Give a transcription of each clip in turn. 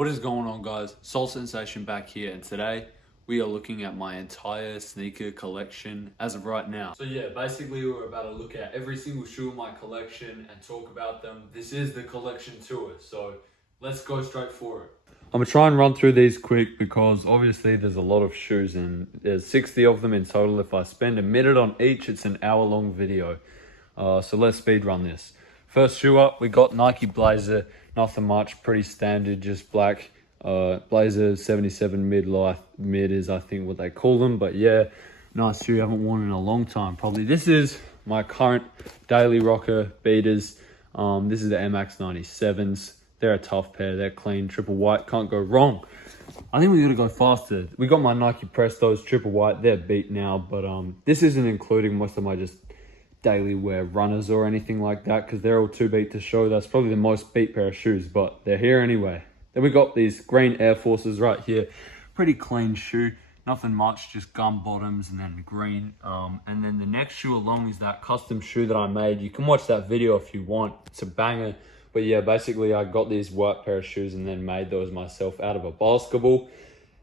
What is going on, guys? Soul Sensation back here, and today we are looking at my entire sneaker collection as of right now. So yeah, basically we're about to look at every single shoe in my collection and talk about them. This is the collection tour, so let's go straight for it. I'm gonna try and run through these quick because obviously there's a lot of shoes and there's 60 of them in total. If I spend a minute on each, it's an hour-long video. So let's speed run this. First shoe up, we got Nike Blazer. Nothing much, pretty standard, just black. Blazer 77 mid is I think what they call them, but yeah, nice shoe. Haven't worn in a long time probably. This is my current daily rocker beaters. This is the MX 97s. They're a tough pair. They're clean, triple white, can't go wrong. I think we gotta go faster. We got my Nike Prestos triple white. They're beat now, but this isn't including most of my just daily wear runners or anything like that, because they're all too beat to show. That's probably the most beat pair of shoes, but they're here anyway. Then we got these green Air Forces right here. Pretty clean shoe, nothing much, just gum bottoms and then green. And then the next shoe along is that custom shoe that I made. You can watch that video if you want. It's a banger. But yeah, basically I got these white pair of shoes and then made those myself out of a basketball.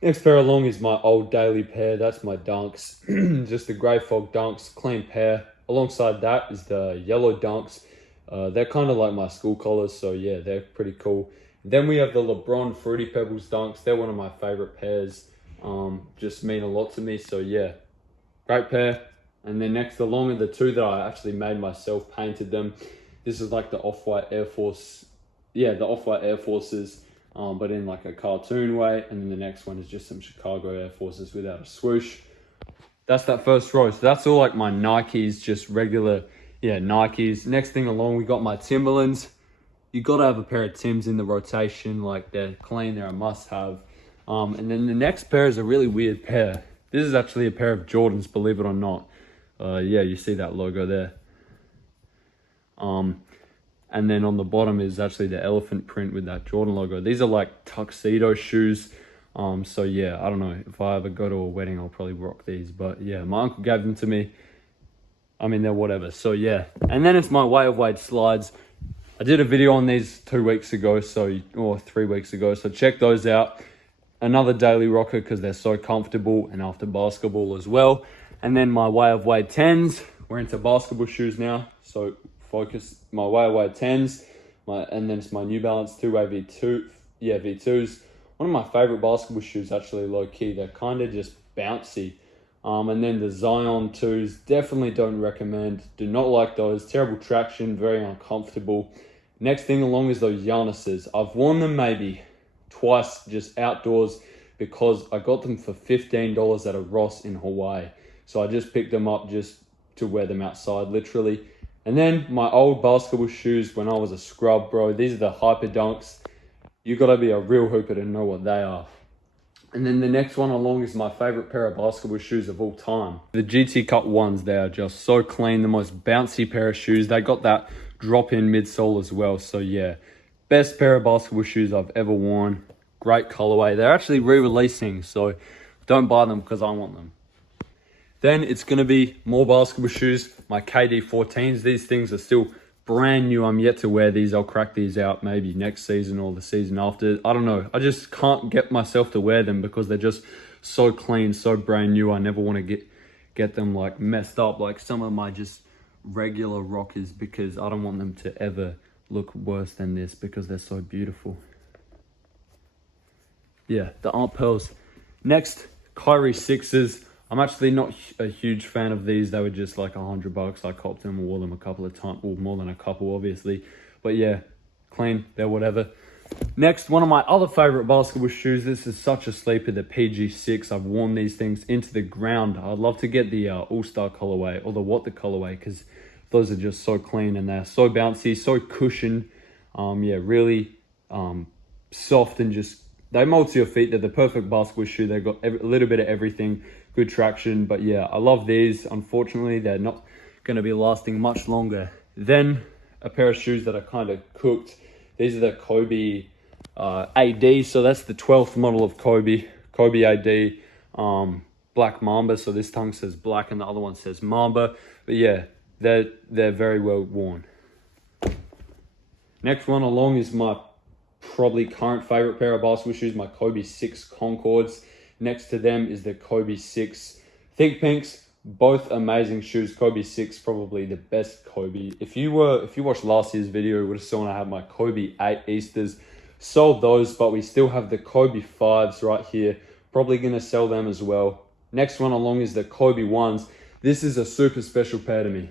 Next pair along is my old daily pair. That's my Dunks. Just the grey fog Dunks, clean pair. Alongside that is the yellow Dunks. They're kind of like my school collars, so yeah, they're pretty cool. Then we have the LeBron Fruity Pebbles Dunks. They're one of my favorite pairs. Just mean a lot to me, so yeah, great pair. And then next along are the two that I actually made myself, painted them. This is like the Off-White Air Force. Yeah, the Off-White Air Forces, but in like a cartoon way. And then the next one is just some Chicago Air Forces without a swoosh. That's that first row. So that's all like my Nikes, just regular, yeah, Nikes. Next thing along, we got my Timberlands. You gotta have a pair of Tims in the rotation. Like, they're clean, they're a must have. And then the next pair is a really weird pair. This is actually a pair of Jordans, believe it or not. Yeah, you see that logo there. And then on the bottom is actually the elephant print with that Jordan logo. These are like tuxedo shoes. So yeah, I don't know, if I ever go to a wedding, I'll probably rock these, but yeah, my uncle gave them to me. I mean, they're whatever, so yeah. And then it's my Way of Wade slides. I did a video on these 2 weeks ago, or 3 weeks ago, so check those out. Another daily rocker because they're so comfortable and after basketball as well. And then my Way of Wade 10s. We're into basketball shoes now, so focus. My Way of Wade 10s, and then it's my New Balance 2-way V2s. One of my favorite basketball shoes, actually, low-key. They're kind of just bouncy. And then the Zion 2s, definitely don't recommend. Do not like those. Terrible traction, very uncomfortable. Next thing along is those Giannis's. I've worn them maybe twice just outdoors because I got them for $15 at a Ross in Hawaii. So I just picked them up just to wear them outside, literally. And then my old basketball shoes when I was a scrub, bro. These are the Hyper Dunks. You gotta be a real hooper to know what they are. And then the next one along is my favorite pair of basketball shoes of all time. The GT Cut 1s, they are just so clean, the most bouncy pair of shoes. They got that drop-in midsole as well, so yeah. Best pair of basketball shoes I've ever worn. Great colorway. They're actually re-releasing, so don't buy them because I want them. Then it's gonna be more basketball shoes, my KD 14s. These things are still brand new. I'm yet to wear these. I'll crack these out maybe next season or the season after. I don't know. I just can't get myself to wear them because they're just so clean, so brand new. I never want to get them like messed up like some of my just regular rockers, because I don't want them to ever look worse than this because they're so beautiful. Yeah, the Aunt Pearls. Next, Kyrie 6s. I'm actually not a huge fan of these. They were just like $100. I copped them, wore them a couple of times, well, more than a couple, obviously. But yeah, clean, they're whatever. Next, one of my other favorite basketball shoes. This is such a sleeper, the PG6. I've worn these things into the ground. I'd love to get the All-Star colorway or the What the colorway, because those are just so clean and they're so bouncy, so cushioned. Yeah, really soft and just, they mold to your feet. They're the perfect basketball shoe. They've got a little bit of everything. Good traction, but yeah, I love these. Unfortunately, they're not going to be lasting much longer. Then a pair of shoes that are kind of cooked. These are the Kobe AD, so that's the 12th model of Kobe AD, Black Mamba. So this tongue says black and the other one says Mamba. But yeah, they're very well worn. Next one along is my probably current favorite pair of basketball shoes, my Kobe 6 Concords. Next to them is the Kobe 6 Think Pinks. Both amazing shoes. Kobe 6 probably the best Kobe. If you watched last year's video, you would have seen I have my Kobe 8 Easters. Sold those, but we still have the Kobe 5s right here. Probably going to sell them as well. Next one along is the Kobe 1s. This is a super special pair to me.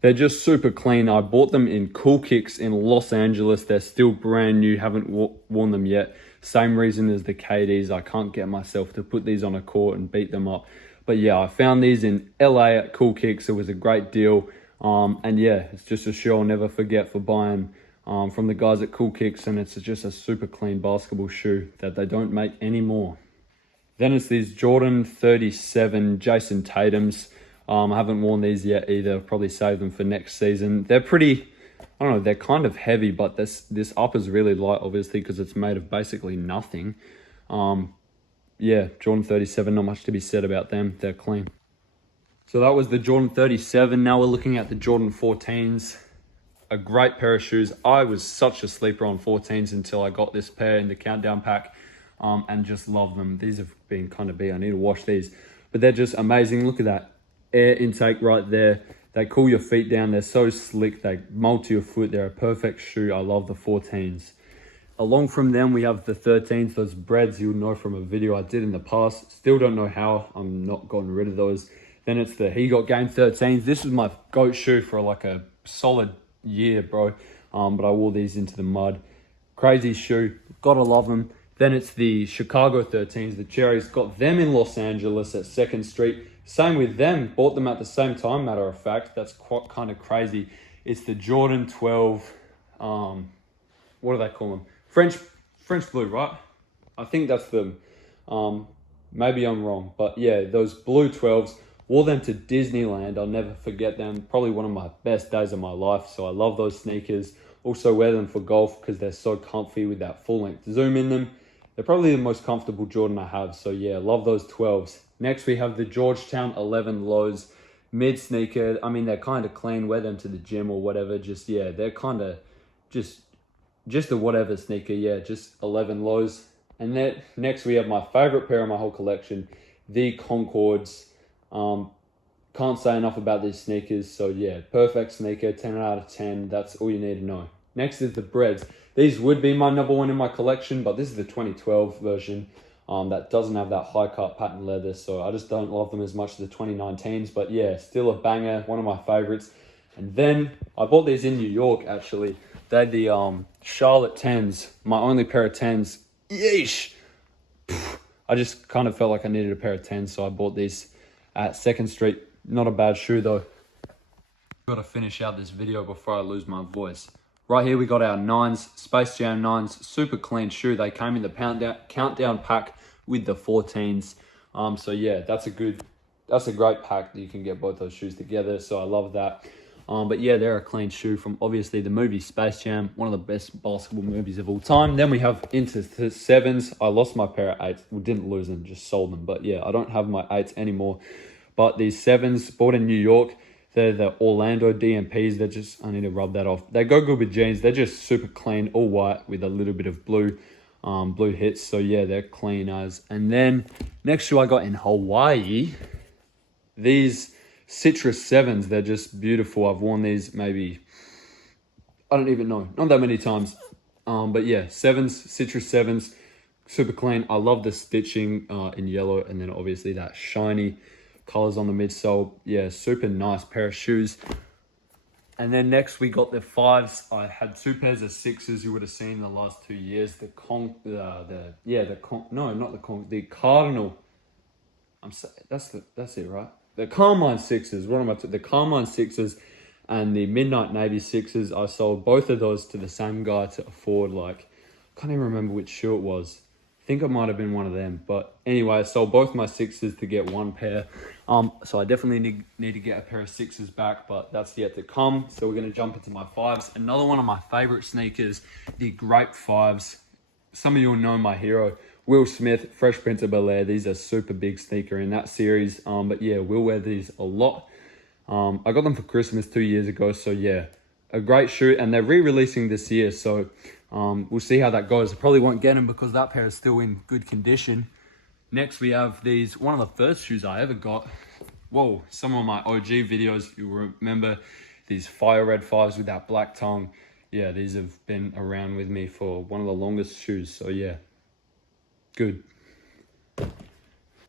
They're just super clean. I bought them in Cool Kicks in Los Angeles. They're still brand new, haven't worn them yet. Same reason as the KDs. I can't get myself to put these on a court and beat them up. But yeah, I found these in LA at Cool Kicks. It was a great deal. And yeah, it's just a shoe I'll never forget for buying from the guys at Cool Kicks. And it's just a super clean basketball shoe that they don't make anymore. Then it's these Jordan 37 Jason Tatums. I haven't worn these yet either. I'll probably save them for next season. They're pretty, I don't know, they're kind of heavy, but this upper's really light, obviously, because it's made of basically nothing. Yeah, Jordan 37, not much to be said about them. They're clean. So that was the Jordan 37. Now we're looking at the Jordan 14s. A great pair of shoes. I was such a sleeper on 14s until I got this pair in the countdown pack and just love them. These have been kind of beat. I need to wash these. But they're just amazing. Look at that air intake right there. They cool your feet down. They're so slick. They mold to your foot. They're a perfect shoe. I love the 14s. Along from them, we have the 13s. Those breads you'll know from a video I did in the past. Still don't know how I'm not gotten rid of those. Then it's the He Got Game 13s. This is my GOAT shoe for like a solid year, bro. But I wore these into the mud. Crazy shoe. Gotta love them. Then it's the Chicago 13s, the Cherries. Got them in Los Angeles at 2nd Street. Same with them. Bought them at the same time, matter of fact. That's quite kind of crazy. It's the Jordan 12, what do they call them? French blue, right? I think that's them. Maybe I'm wrong. But yeah, those blue 12s. Wore them to Disneyland. I'll never forget them. Probably one of my best days of my life. So I love those sneakers. Also wear them for golf because they're so comfy with that full length zoom in them. They're probably the most comfortable Jordan I have. So yeah, love those 12s. Next, we have the Georgetown 11 lows. Mid sneaker. I mean, they're kind of clean. Wear them to the gym or whatever. Just, yeah, they're kind of just a whatever sneaker. Yeah, just 11 lows. And then next, we have my favorite pair of my whole collection, the Concords. Can't say enough about these sneakers. So yeah, perfect sneaker, 10 out of 10. That's all you need to know. Next is the breads. These would be my number one in my collection, but this is the 2012 version that doesn't have that high cut pattern leather. So I just don't love them as much as the 2019s, but yeah, still a banger, one of my favorites. And then I bought these in New York, actually. They had the Charlotte 10s, my only pair of 10s. Yeesh. I just kind of felt like I needed a pair of 10s, so I bought these at 2nd Street. Not a bad shoe though. Got to finish out this video before I lose my voice. Right here we got our 9s, Space Jam 9s, super clean shoe. They came in the countdown pack with the 14s. So yeah, that's a great pack that you can get both those shoes together. So I love that. But yeah, they're a clean shoe from obviously the movie Space Jam, one of the best basketball movies of all time. Then we have into the 7s. I lost my pair of 8s. We didn't lose them, just sold them. But yeah, I don't have my 8s anymore. But these 7s, bought in New York, they're the Orlando DMPs. They're just, I need to rub that off. They go good with jeans. They're just super clean, all white with a little bit of blue hits. So yeah, they're clean as. And then next shoe I got in Hawaii, these Citrus 7s. They're just beautiful. I've worn these maybe, I don't even know, not that many times. But yeah, 7s, Citrus 7s, super clean. I love the stitching in yellow, and then obviously that shiny colors on the midsole. Yeah, super nice pair of shoes. And then next we got the 5s. I had 2 pairs of 6s you would have seen in the last 2 years. The Cardinal. That's it, right? The Carmine 6s. What am I talking? The Carmine 6s and the Midnight Navy 6s. I sold both of those to the same guy to afford, like, I can't even remember which shoe it was. I think it might have been one of them. But anyway, I sold both my 6s to get one pair. So I definitely need to get a pair of 6s back, but that's yet to come. So we're going to jump into my 5s. Another one of my favorite sneakers, the Grape 5s. Some of you will know my hero, Will Smith, Fresh Prince of Bel-Air. These are super big sneaker in that series. But yeah, we'll wear these a lot. I got them for Christmas 2 years ago. So yeah, a great shoe. And they're re-releasing this year. So We'll see how that goes. I probably won't get them because that pair is still in good condition. Next, we have these, one of the first shoes I ever got. Whoa, some of my OG videos, you'll remember these Fire Red 5s with that black tongue. Yeah, these have been around with me for one of the longest shoes, so yeah, good.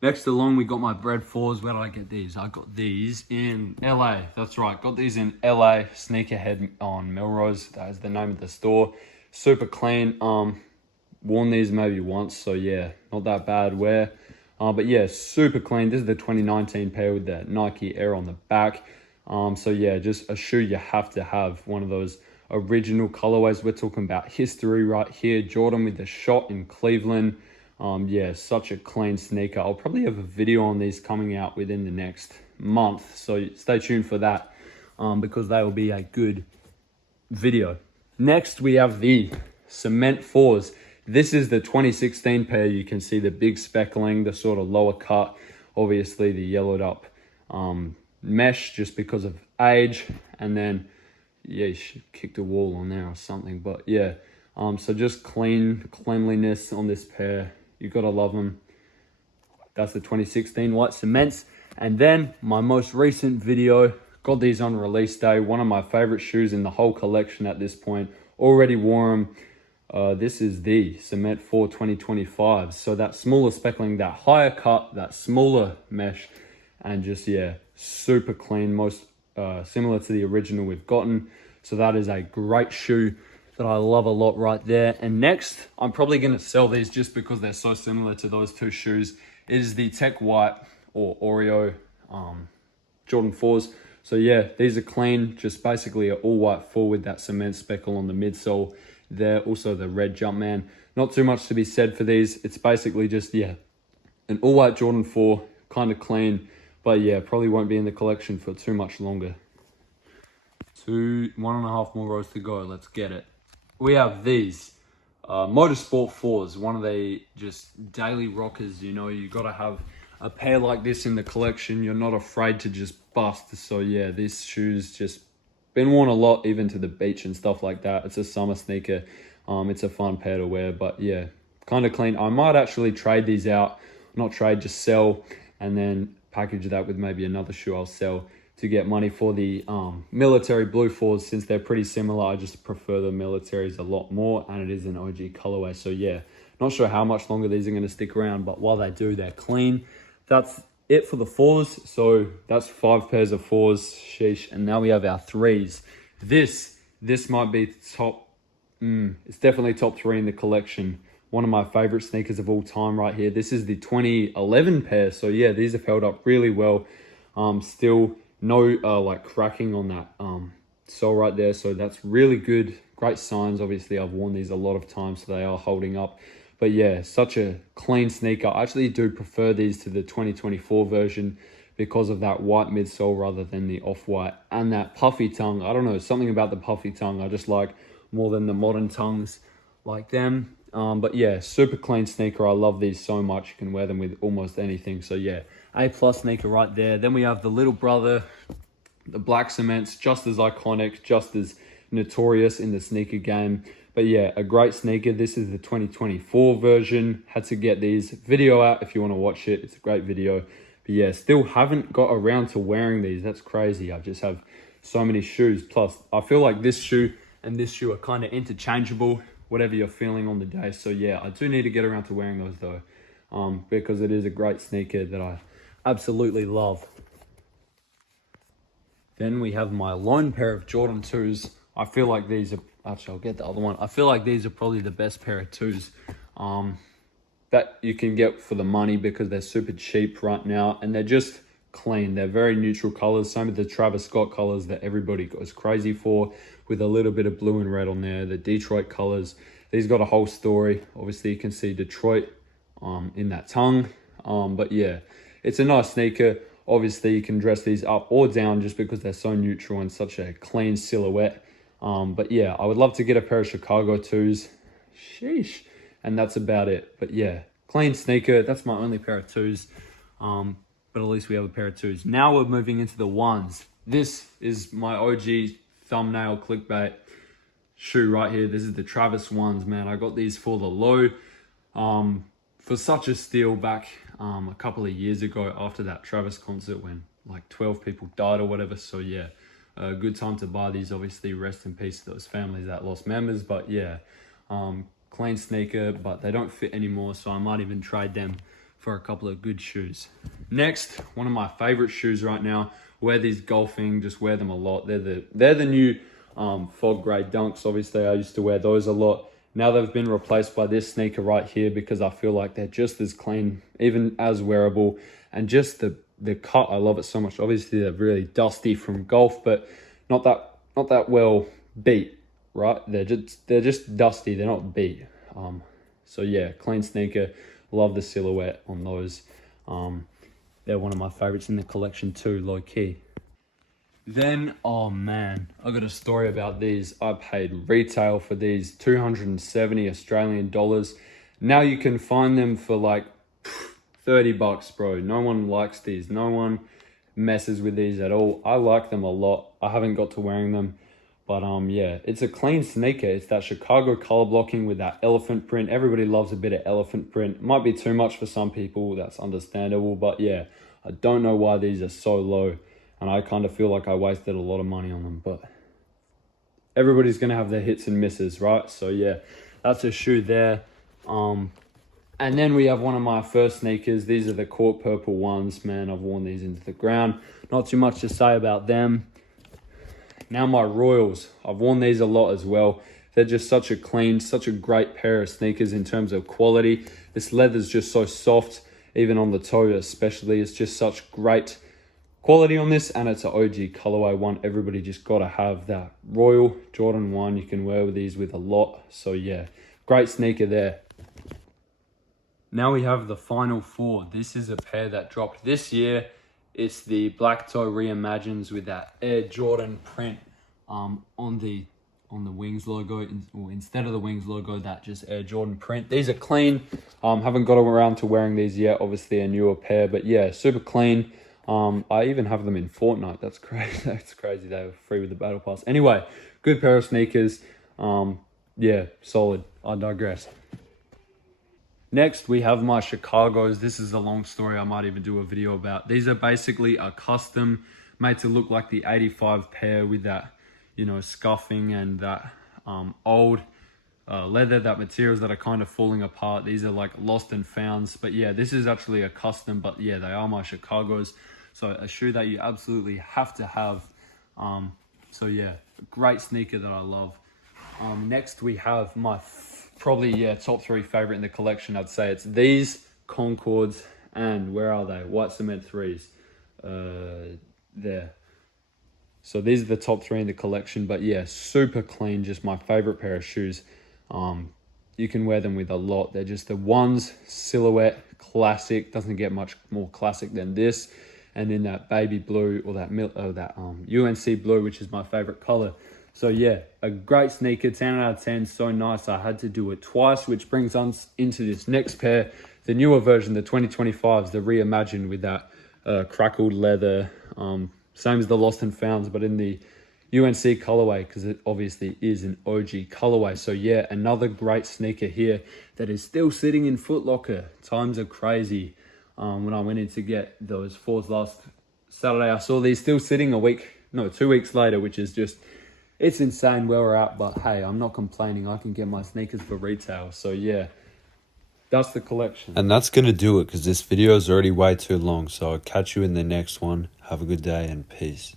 Next along, we got my Bred 4s. Where did I get these? I got these in LA. That's right, got these in LA, Sneakerhead on Melrose. That is the name of the store. Super clean. Worn these maybe once, so yeah, not that bad wear. But yeah, super clean. This is the 2019 pair with the Nike Air on the back. So yeah, just a shoe you have to have. One of those original colorways. We're talking about history right here. Jordan with the shot in Cleveland. Yeah, such a clean sneaker. I'll probably have a video on these coming out within the next month. So stay tuned for that because they will be a good video. Next, we have the Cement 4s. This is the 2016 pair. You can see the big speckling, the sort of lower cut, obviously the yellowed up mesh just because of age. And then, yeah, you should kick the wall on there or something. But yeah, so just cleanliness on this pair. You gotta love them. That's the 2016 white cements. And then my most recent video, got these on release day. One of my favorite shoes in the whole collection at this point. Already wore them. This is the Cement 4 2025. So that smaller speckling, that higher cut, that smaller mesh, and just, yeah, super clean, most similar to the original we've gotten. So that is a great shoe that I love a lot right there. And next, I'm probably going to sell these just because they're so similar to those two shoes. It is the Tech White or Oreo Jordan 4s. So yeah, these are clean, just basically an all white 4 with that cement speckle on the midsole. They're also the red Jumpman. Not too much to be said for these. It's basically just, yeah, an all white Jordan 4, kind of clean, but yeah, probably won't be in the collection for too much longer. 1.5 more rows to go. Let's get it. We have these Motorsport 4s, one of the just daily rockers. You know, you got to have a pair like this in the collection. You're not afraid to just bust. So yeah, this shoe's just been worn a lot, even to the beach and stuff like that. It's a summer sneaker. It's a fun pair to wear, but yeah, kind of clean. I might actually trade these out. Not trade, just sell, and then package that with maybe another shoe I'll sell to get money for the military blue 4s. Since they're pretty similar, I just prefer the militaries a lot more, and it is an OG colorway. So yeah, not sure how much longer these are going to stick around, but while they do, they're clean. That's it for the 4s. So that's 5 pairs of 4s. Sheesh. And now we have our 3s. This might be top. It's definitely top 3 in the collection. One of my favorite sneakers of all time right here. This is the 2011 pair. So yeah, these have held up really well. Still no like cracking on that sole right there. So that's really good. Great signs. Obviously, I've worn these a lot of times, so they are holding up. But yeah, such a clean sneaker. I actually do prefer these to the 2024 version because of that white midsole rather than the off-white and that puffy tongue. I don't know, something about the puffy tongue I just like more than the modern tongues like them. But yeah, super clean sneaker. I love these so much. You can wear them with almost anything. So yeah, A+ sneaker right there. Then we have the little brother, the black cements, just as iconic, just as notorious in the sneaker game. But yeah, a great sneaker. This is the 2024 version. Had to get these. Video out if you want to watch it. It's a great video. But yeah, still haven't got around to wearing these. That's crazy. I just have so many shoes. Plus, I feel like this shoe and this shoe are kind of interchangeable, whatever you're feeling on the day. So yeah, I do need to get around to wearing those though, because it is a great sneaker that I absolutely love. Then we have my lone pair of Jordan 2s. I feel like these are, actually I'll get the other one. I feel like these are probably the best pair of 2s that you can get for the money because they're super cheap right now and they're just clean. They're very neutral colors. Same with the Travis Scott colors that everybody goes crazy for, with a little bit of blue and red on there. The Detroit colors. These got a whole story. Obviously you can see Detroit in that tongue. But yeah, it's a nice sneaker. Obviously you can dress these up or down just because they're so neutral and such a clean silhouette. But yeah, I would love to get a pair of Chicago 2s. Sheesh. And that's about it. But yeah, clean sneaker. That's my only pair of 2s. But at least we have a pair of 2s. Now we're moving into the 1s. This is my OG thumbnail clickbait shoe right here. This is the Travis ones, man. I got these for the low, for such a steal back a couple of years ago after that Travis concert when like 12 people died or whatever. So yeah, a good time to buy these. Obviously, rest in peace to those families that lost members. But yeah, clean sneaker, but they don't fit anymore, so I might even trade them for a couple of good shoes. Next, one of my favorite shoes right now. Wear these golfing, just wear them a lot. They're the new fog grey dunks. Obviously, I used to wear those a lot. Now they've been replaced by this sneaker right here because I feel like they're just as clean, even as wearable, and just the cut, I love it so much. Obviously, they're really dusty from golf, but not that well beat, right? They're just dusty. They're not beat. So yeah, clean sneaker. Love the silhouette on those. They're one of my favorites in the collection too, low key. Then, oh man, I got a story about these. I paid retail for these 270 Australian dollars. Now you can find them for like 30 bucks, bro. No one likes these. No one messes with these at all. I like them a lot. I haven't got to wearing them, but yeah, it's a clean sneaker. It's that Chicago color blocking with that elephant print. Everybody loves a bit of elephant print. Might be too much for some people. That's understandable, but yeah, I don't know why these are so low. And I kind of feel like I wasted a lot of money on them, but everybody's going to have their hits and misses, right? So yeah, that's a shoe there. And then we have one of my first sneakers. These are the Court Purple ones, man. I've worn these into the ground. Not too much to say about them. Now my Royals. I've worn these a lot as well. They're just such a clean, such a great pair of sneakers in terms of quality. This leather's just so soft, even on the toe especially. It's just such great quality on this, and it's an OG colorway one. Everybody just got to have that Royal Jordan 1. You can wear with these with a lot. So yeah, great sneaker there. Now we have the final four. This is a pair that dropped this year. It's the Black Toe Reimagines with that Air Jordan print on the Wings logo, or instead of the Wings logo, that just Air Jordan print. These are clean. Haven't got around to wearing these yet. Obviously a newer pair, but yeah, super clean. I even have them in Fortnite. That's crazy. That's crazy. They were free with the battle pass. Anyway, good pair of sneakers. Yeah, solid. I digress. Next, we have my Chicagos. This is a long story. I might even do a video about. These are basically a custom made to look like the 85 pair with that, you know, scuffing and that old leather, that materials that are kind of falling apart. These are like lost and founds. But yeah, this is actually a custom, but yeah, they are my Chicagos. So a shoe that you absolutely have to have. So yeah, great sneaker that I love. Next we have my probably top three favorite in the collection. I'd say it's these Concords, and where are they? White Cement 3s. There. So these are the top three in the collection, but yeah, super clean. Just my favorite pair of shoes. You can wear them with a lot. They're just the ones, silhouette, classic. Doesn't get much more classic than this. And in that baby blue, or that UNC blue, which is my favorite color. So yeah, a great sneaker, 10 out of 10, so nice. I had to do it twice, which brings us into this next pair, the newer version, the 2025s, the Reimagined with that crackled leather, same as the Lost and Founds, but in the UNC colorway, because it obviously is an OG colorway. So yeah, another great sneaker here that is still sitting in Foot Locker. Times are crazy. When I went in to get those fours last Saturday, I saw these still sitting 2 weeks later, which is just, it's insane where we're at. But hey, I'm not complaining. I can get my sneakers for retail. So yeah, that's the collection. And that's going to do it, because this video is already way too long. So I'll catch you in the next one. Have a good day and peace.